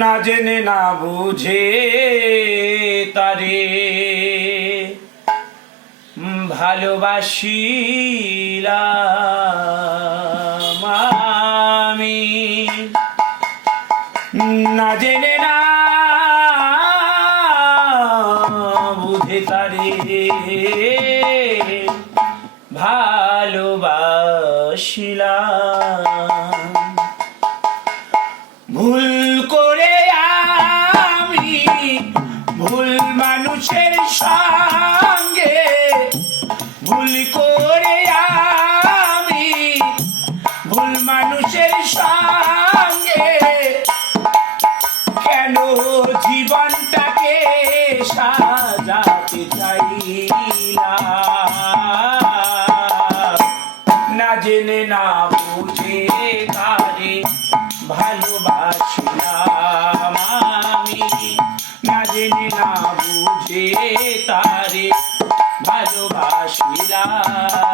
না জেনে না বুঝে তারে ভালোবাসিলাম আমি, না জেনে না বুঝে তারে ভালোবাসিলাম। ভুল করে আমি ভুল মানুষের সঙ্গে, ভুল করে আমি ভুল মানুষের সঙ্গে কেন জীবনটাকে সাজাতে চাইলাম। না জেনে না বুঝে তারে ভালোবাসিলাম আমি, না জেনে না বুঝে তারে ভালোবাসিলাম।